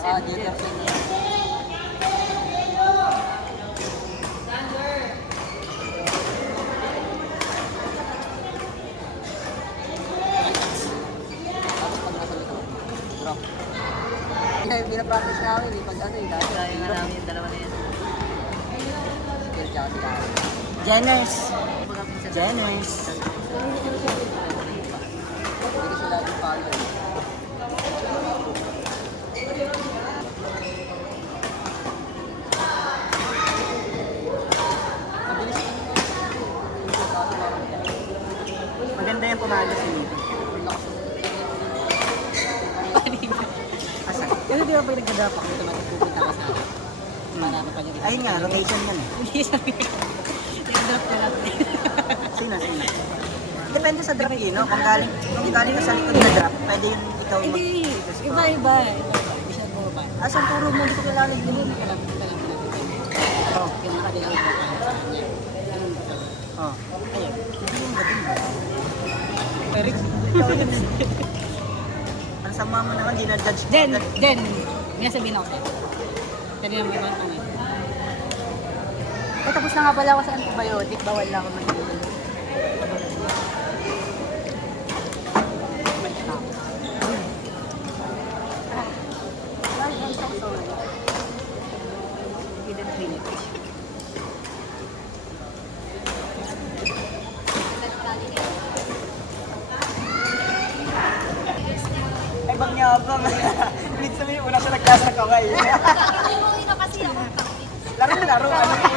Saka Jefferson niya. Tapos pag nasa likod, drop. Kaya pinapractice namin eh, pag ano eh, dahil Kaya nga namin yung dalawa na yan. skill tsaka sila. Jenners. Jenners. Hindi sila yung follow. Maganda yung pumagas yun. Asa? Kasi di ba pag nagka-drop ako, automatic pupunta ka sa akin. Marami pa niya. Ayun nga, rotation yan eh. Hindi sabi ko. Yung drop na lang. Sino? Depende sa drop yun, no? Kung galing ka sa likod na drop, pwede yung ikaw Hindi. Iba. Hindi siya bumaba. Asan turo mo? Hindi ko kilala yung Hindi ka lang pinag Oh. yung nakadilaw mo pa sa kanya. Oh. Ayun. Yung gating ba? Eric, Ikaw yun. Ang sama mo naman, di na-judge ko. Then, may sabihin ako sa'yo. Tari naman yung mga ay tapos na nga pala ako sa antibiotic, bawal lang ako mag-inom. hidden clinic. Ay, bang yabang. Minsan mo yung una siya nagkasa kamay. Ay, mo kasi ako. Laro.